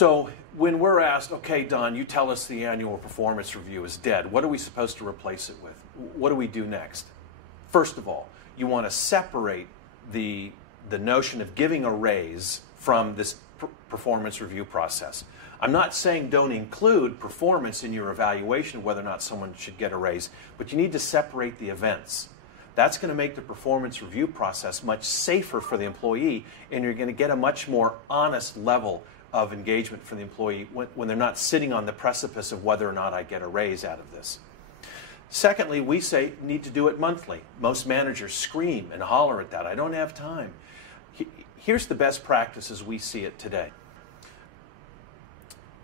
So when we're asked, okay, Don, you tell us the annual performance review is dead. What are we supposed to replace it with? What do we do next? First of all, you want to separate the notion of giving a raise from this performance review process. I'm not saying don't include performance in your evaluation of whether or not someone should get a raise, but you need to separate the events. That's going to make the performance review process much safer for the employee, and you're going to get a much more honest level of engagement from the employee when they're not sitting on the precipice of whether or not I get a raise out of this. Secondly, we say need to do it monthly. Most managers scream and holler at that. I don't have time. Here's the best practice as we see it today.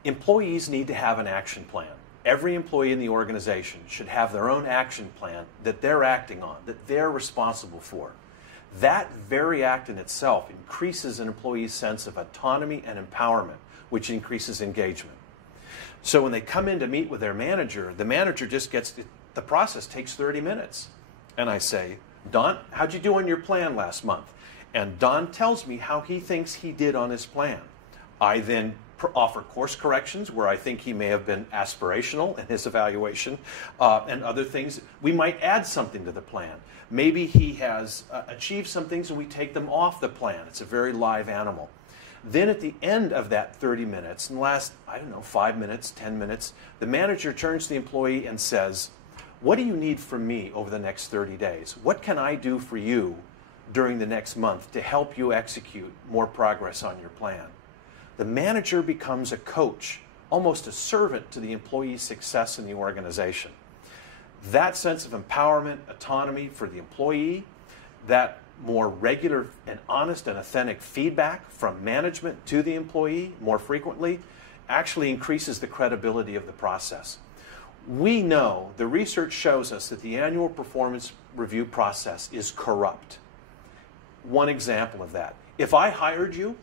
Employees need to have an action plan. Every employee in the organization should have their own action plan that they're acting on, that they're responsible for. That very act in itself increases an employee's sense of autonomy and empowerment, which increases engagement. So when they come in to meet with their manager, the manager just gets, the process takes 30 minutes. And I say, Don, how'd you do on your plan last month? And Don tells me how he thinks he did on his plan. I then offer course corrections where I think he may have been aspirational in his evaluation, and other things. We might add something to the plan. Maybe he has achieved some things and we take them off the plan. It's a very live animal. Then at the end of that 30 minutes, in the last, 5 minutes, 10 minutes, the manager turns to the employee and says, what do you need from me over the next 30 days? What can I do for you during the next month to help you execute more progress on your plan? The manager becomes a coach, almost a servant to the employee's success in the organization. That sense of empowerment, autonomy for the employee, that more regular and honest and authentic feedback from management to the employee more frequently actually increases the credibility of the process. We know, the research shows us that the annual performance review process is corrupt. One example of that, if I hired you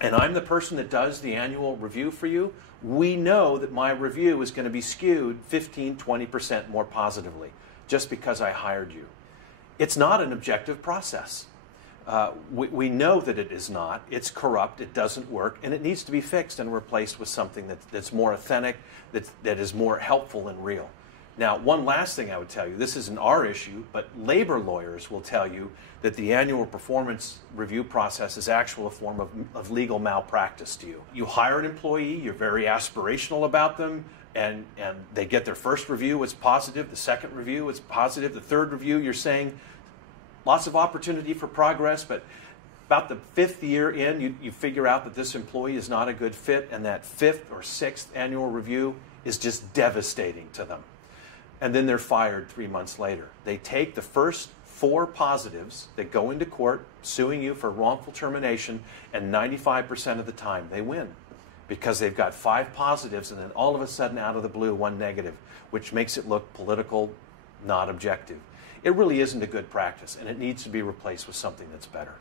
and I'm the person that does the annual review for you, we know that my review is going to be skewed 15, 20% more positively just because I hired you. It's not an objective process. We know that it is not. It's corrupt. It doesn't work. And it needs to be fixed and replaced with something that's more authentic, that is more helpful and real. Now, one last thing I would tell you, this isn't our issue, but labor lawyers will tell you that the annual performance review process is actually a form of legal malpractice to you. You hire an employee, you're very aspirational about them, and they get their first review, it's positive, the second review, it's positive, the third review, you're saying lots of opportunity for progress, but about the fifth year in, you figure out that this employee is not a good fit, and that fifth or sixth annual review is just devastating to them. And then they're fired 3 months later. They take the first 4 positives that go into court suing you for wrongful termination, and 95% of the time they win because they've got 5 positives and then all of a sudden out of the blue 1 negative, which makes it look political, not objective. It really isn't a good practice, and it needs to be replaced with something that's better.